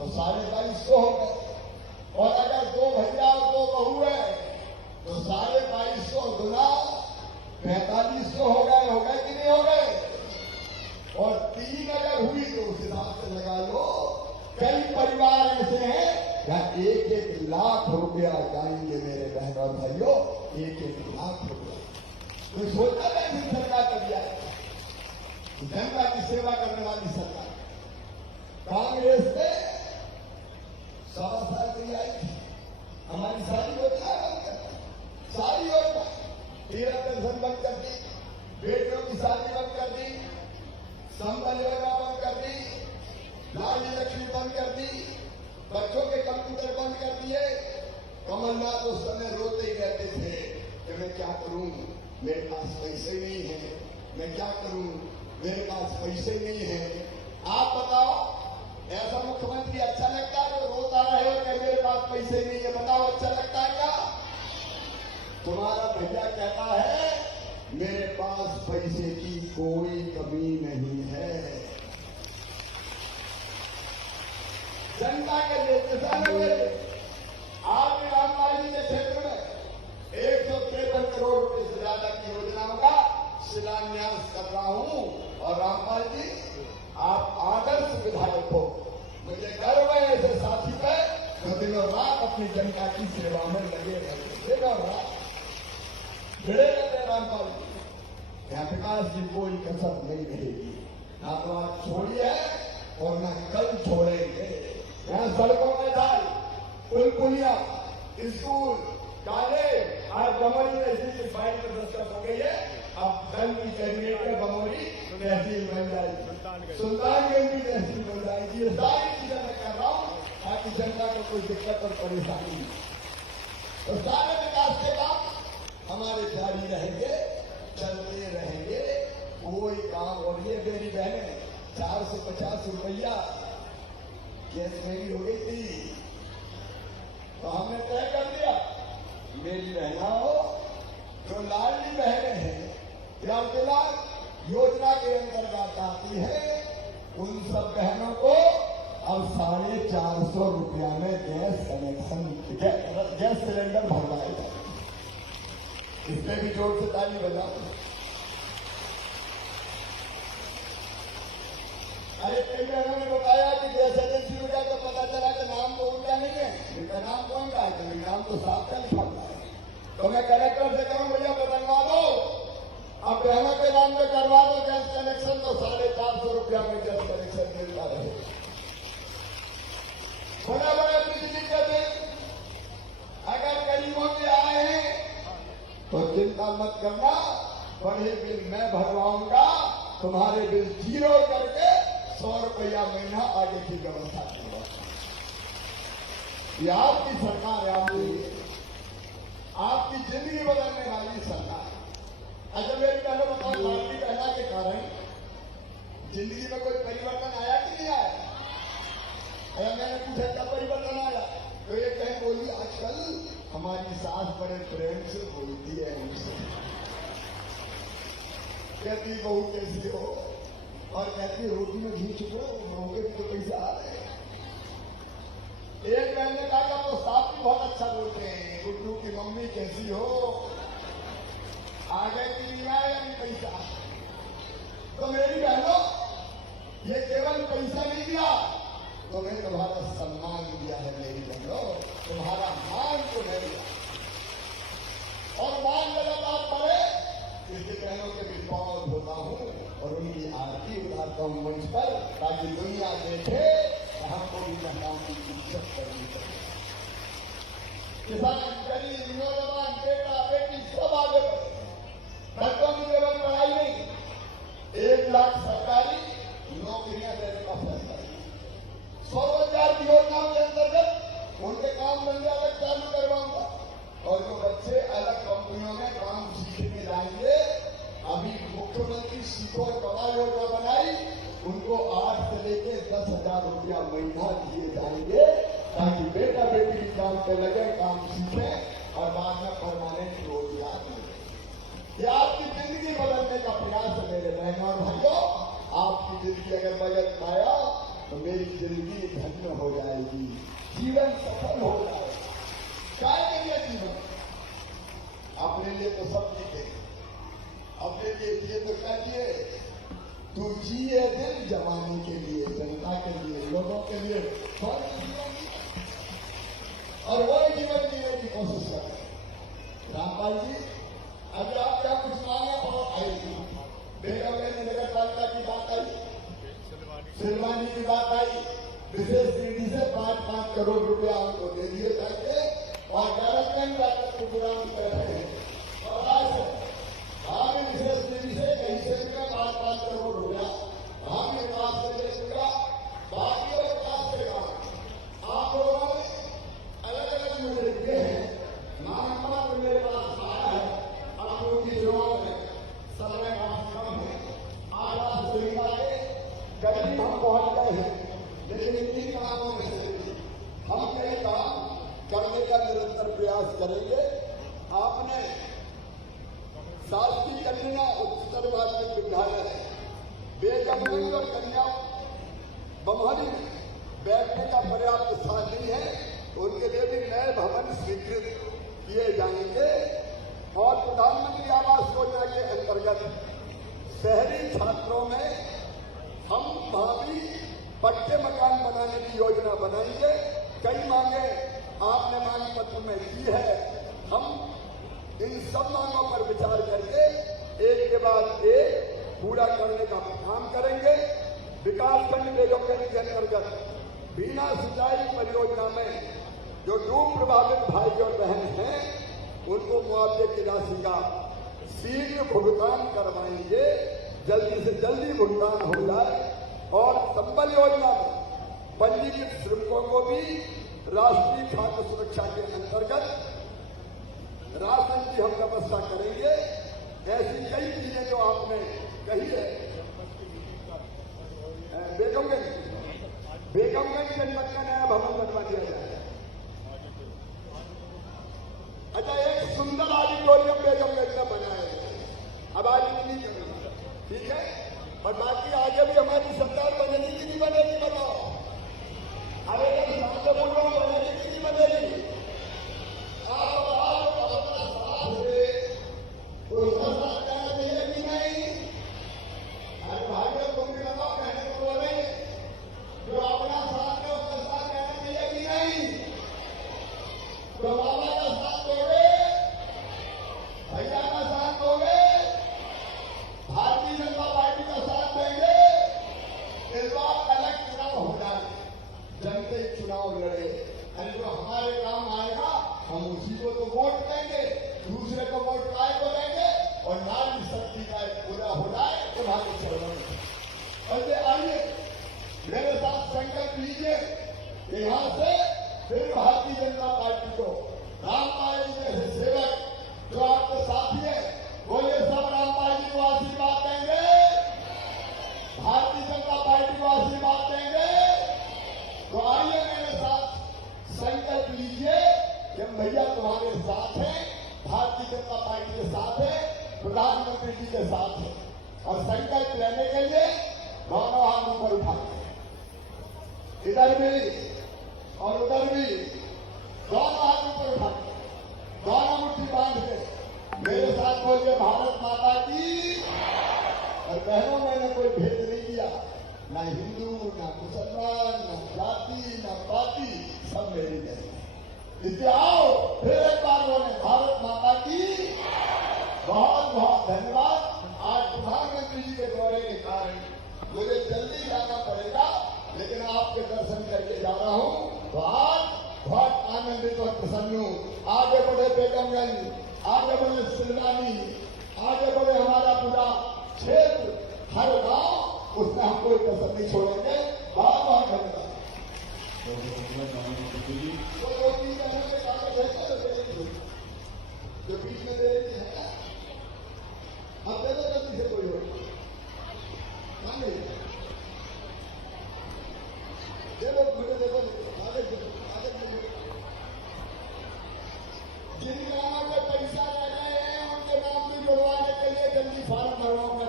तो 2250 हो गए। और अगर 2 भैया और 2 बहू है तो 2250 गुना 4500 हो गए कि नहीं हो गए? और 3 अगर हुई तो उस हिसाब से लगा लो। कई परिवार ऐसे हैं जहां 1-1 लाख रुपया जाएंगे मेरे बहन और भाइयों, 1-1 लाख रुपया। तो सोचा नहीं सरकार कर दिया, जनता की सेवा करने वाली सरकार। कांग्रेस ने 100 साल के लिए आई थी, हमारी सारी योजना बंद कर दी, सारी योजना। 13 पेंशन बंद कर दी, बेटियों की शादी बंद कर दी, संबल योजना बंद कर दी, लाडली लक्ष्मी बंद कर दी, बच्चों के कंप्यूटर बंद कर दिए। कमलनाथ उस समय रोते ही रहते थे कि मैं क्या करूं, मेरे पास पैसे नहीं है, मैं क्या करूं, मेरे पास पैसे नहीं है। आप बताओ, ऐसा मुख्यमंत्री अच्छा लगता है जो रोता रहे और कि मेरे पास पैसे नहीं है? बताओ, अच्छा लगता है क्या? तुम्हारा भैया कहता है मेरे पास पैसे की कोई कमी नहीं है। जनता के निर्देशन में आज रामपाल जी के क्षेत्र में 153 करोड़ रुपए से ज्यादा की योजनाओं का शिलान्यास कर रहा हूं। और रामपाल जी, आप आदर्श विधायक हो, मुझे गर्व है ऐसे साथी पे जो दिनों रात अपनी जनता की सेवा में लगे रहते, दिनों रात भिड़े रहते। रामपाल जी, यहाँ विकास की कोई कसर नहीं रहेगी, ना तो आज छोड़ी है और न कल छोड़ेंगे। यहाँ सड़कों में डाल, पुल पुलिया, स्कूल, कॉलेज, आज बमोरी तहसील की फाइल में दस्तखत हो गई है। अब कल की कैबिनेट में बमोरी तहसील बन जाएगी, सुल्तानगंज की तहसील बन जाएगी। ये सारी चीजें मैं कर रहा हूँ ताकि जनता को कोई दिक्कत और परेशानी नहीं। तो सारे विकास के काम हमारे जारी रहेंगे, चलते रहेंगे। कोई काम, और ये मेरी बहनें 450 रुपया गैस महंगी हो गई थी तो हमने तय कर दिया, मेरी बहनाओं जो लाडली बहनें हैं, प्यार के लाल योजना के अंतर्गत आती है, उन सब बहनों को अब 450 रुपया में गैस कनेक्शन, गैस सिलेंडर भरवाया जाए। इसमें भी जोर से ताली बजाओ। अरे कई बहनों ने बताया कि गैस एजेंसी हो जाए तो पता चला कि नाम तो उनका नहीं है, इनका नाम कौन का है? तो नाम तो साफ का लिखा हुआ है। तो मैं कलेक्टर से कहूं भैया बदलवा दो, अब बहनों के नाम में करवा दो गैस कनेक्शन, तो 450 रुपया में गैस कनेक्शन मिलता रहे। बड़ा बड़ा बिजली का बिल अगर गरीबों के आए हैं तो चिंता मत करना, बड़े बिल मैं भरवाऊंगा, तुम्हारे बिल 0 करके 100 रुपया महीना आगे की व्यवस्था करूंगा। ये आपकी सरकार है, आपकी जिंदगी बदलने वाली सरकार। अच्छा मेरी पहले बताओ, लाडली बहना के कारण जिंदगी में कोई परिवर्तन आया कि नहीं आया? अगर मैंने पूछा क्या परिवर्तन आया तो एक कहीं बोली आजकल हमारी सास बड़े प्रेम से बोलती है उनसे, कहती बहू कैसी हो, और कहती रोटी में घी चुको, मौके भी तो पैसा आ रहे हैं। एक बहन ने कहा वो साफ भी बहुत अच्छा बोलते हैं, गुड्डू की मम्मी कैसी हो, आ गए कि नहीं आए नहीं पैसा। तो मेरी बहनों, ये केवल पैसा नहीं दिया, तुम्हें तुम्हारा सम्मान दिया है मेरी बहनों, तुम्हारा मान तो मैं दिया। और मान लगातार बढ़े, इसके बहनों के भी बहुत होता हूं और उनकी आरती उतारता हूं मंच पर, ताकि दुनिया देखे हमको भी महिलाओं की इज्जत करनी चाहिए। किसान, गरीब, नौजवान, बेटा बेटी सब आगे बढ़े। बच्चों की केवल पढ़ाई नहीं, 1 लाख सरकारी नौकरियां देने का फैसला किया। 100 रोजगार की योजनाओं के अंतर्गत उनके काम धंधे अलग चालू करवाऊंगा, और जो बच्चे अलग कंपनियों में काम सीखने जाएंगे, अभी मुख्यमंत्री सीखो और कमा योजना बनाई, उनको 8 से लेके 10,000 रुपया महीना दिए जाएंगे, ताकि बेटा बेटी भी काम पे लगे, काम सीखे और बाद में परमानेंट रोजगार मिले। ये आपकी जिंदगी बदलने का प्रयास है मेरे बहनों और भाइयों। आपकी जिंदगी अगर बदल पाया तो मेरी जिंदगी धन्य हो जाएगी, जीवन सफल हो जाएगा। क्या करिए जीवन? अपने लिए तो सब जीते, अपने लिए ये तो करिए, तू जिए दिल जवानी के लिए, जनता के लिए, लोगों के लिए, और वही जीवन जीने की कोशिश करें। रामपाल जी, अगर आप क्या कुछ मांगे और आएगी, बेगम नगर पालिका की बात आई, सिलवानी की बात आई, विशेष निधि से 5-5 करोड़ रुपया उनको दे दिए जाएंगे और डेवलपमेंट जाकर प्रोग्राम कर रहे हैं। और आज विशेष निधि से कहीं से 5-5 करोड़ रुपया हम विकास करेगा, बाकी और विकास करेगा। आप लोगों ने अलग अलग मुझे दिए हैं, नाम मेरे पास आया है, आप लोगों की जवाब है, समय कम है, आज आप सुविधा के करीब हम पहुंच गए हैं, लेकिन इन कामों में से हम कई काम करने का निरंतर प्रयास करेंगे। आपने शासकीय कन्या उच्चतर माध्यमिक विद्यालय बेगमगंज और कन्या बमहरी बैठने का पर्याप्त स्थान नहीं है, उनके लिए भी नए भवन स्वीकृत किए जाएंगे। और प्रधानमंत्री आवास योजना के अंतर्गत शहरी छात्रों में हम भावी पक्के मकान बनाने की योजना बनाएंगे। कई मांगे आपने मांग पत्र में की है, हम इन सब मांगों पर विचार करके एक के बाद एक पूरा करने का काम करेंगे। विकासखंड बेगमगंज के अंतर्गत बिना सिंचाई परियोजना में जो डूब प्रभावित भाई और बहन हैं, उनको मुआवजे की राशि का शीघ्र भुगतान करवाएंगे, जल्दी से जल्दी भुगतान हो जाए। और संबल योजना में पंजीकृत श्रमिकों को भी राष्ट्रीय खाद्य सुरक्षा के अंतर्गत राशन की हम व्यवस्था करेंगे। ऐसी कई चीजें जो आपने कही है। बेगमगंज जनपद का नया भवन बनवा दिया जाए। अच्छा, एक सुंदर ऑडिटोरियम बेगमगंज में बनाया। अब आज इतनी करेंगे, ठीक है, और बाकी आगे भी हमारी सरकार बनेगी कि नहीं बनेगी बताओ? अरे सामने बोल रहा हूं, बनेगी कि नहीं बनेगी? आप अपना साथ दे, उसका साथ कहना चाहिए कि नहीं? अरे भाइयों तुम भी बताओ, कहने को बोले, जो अपना साथ है उसका साथ कहना चाहिए कि नहीं? तो बाबा का साथ दोगे, भैया का साथ दोगे, भारतीय जनता पार्टी का साथ देंगे। इस बार अलग चुनाव हो जाए, जनता चुनाव लड़े, और जो हमारे काम आएगा हम उसी को तो वोट देंगे, दूसरे को वोट काय को देंगे, और नारी शक्ति का एक पूरा हो जाए तुम्हारे चरणों में। और आइए मेरे साथ संकल्प लीजिए, यहां से फिर भारतीय जनता पार्टी को रामपाल जी जैसे सेवक जो आपके साथी है, वो ये सब रामपाल जी को आशीर्वाद देंगे, भारतीय जनता पार्टी को आशीर्वाद देंगे। तो आइए मेरे साथ संकल्प लीजिए कि हम भैया तुम्हारे साथ हैं, भारतीय जनता पार्टी के साथ है, प्रधानमंत्री जी के साथ है। और संकल्प लेने के लिए दोनों हाथ ऊपर उठाए, इधर भी और उधर भी, दोनों हाथ ऊपर उठाए, दोनों मुट्ठी बांध के मेरे साथ बोलिए भारत माता की। और बहनों, मैंने कोई भेद नहीं किया, ना हिंदू, ना मुसलमान, ना जाति, ना पार्टी, सब मेरी जैसी। इसलिए आओ फिर एक बार बोले भारत माता की। बहुत बहुत धन्यवाद। आज प्रधानमंत्री जी के दौरे के कारण मुझे जल्दी जाना पड़ेगा, लेकिन आपके दर्शन करके जा रहा हूं, तो आज बहुत आनंदित और प्रसन्न हूं। आगे बढ़े बेगमगंज, आगे बढ़े सिलवानी, आगे बढ़े हमारा पूरा क्षेत्र, हर गांव, उसमें हम कोई कसर नहीं छोड़ेंगे। बहुत बहुत धन्यवाद। जो बीच में दे रही है, अब दे दो गलती से कोई हो दे दो, मुझे देखो आगे जिन गांवों में पैसा रह गए हैं उनके नाम भी जुड़वाने के लिए जल्दी फार्म भरवाऊंगा।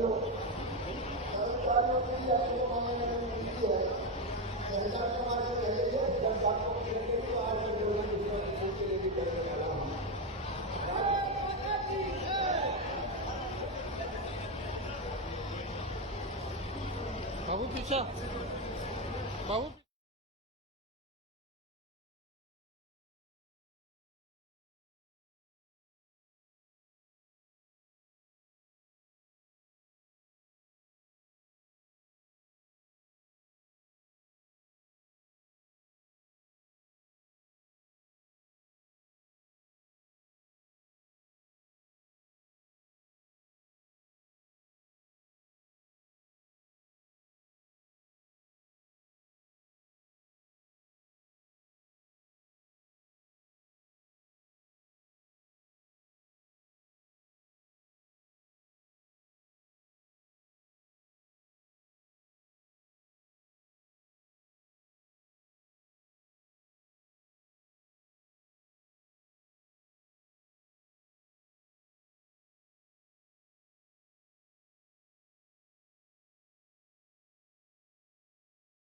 हेलो, कर्मचारियों के लिए आपको मांगने में मिलती है जनता के माध्यम पहले ही जनता को मिलेंगे तो आज के लिए भी करने वाला हूँ। बाबू पीछा